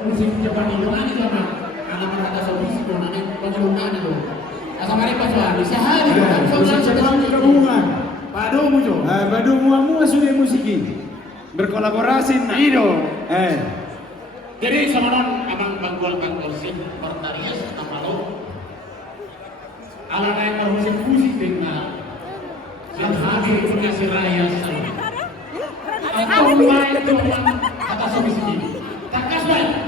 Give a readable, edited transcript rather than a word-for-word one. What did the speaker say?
Musik Jepang itu nanti sama anak-anak kata sobis itu nanti penyeluruhan itu. Asal mari pas wah bisa hari. Musik Jepang gabungan. Padu muncul. Padu muamu sudah musiki berkolaborasi Naido. Jadi sama non abang banggol sih Pertarias atau Malu. Ala naik musik dengan yang hadir punya si Raya. Atau main itu kata sobis ini. Tak kasih.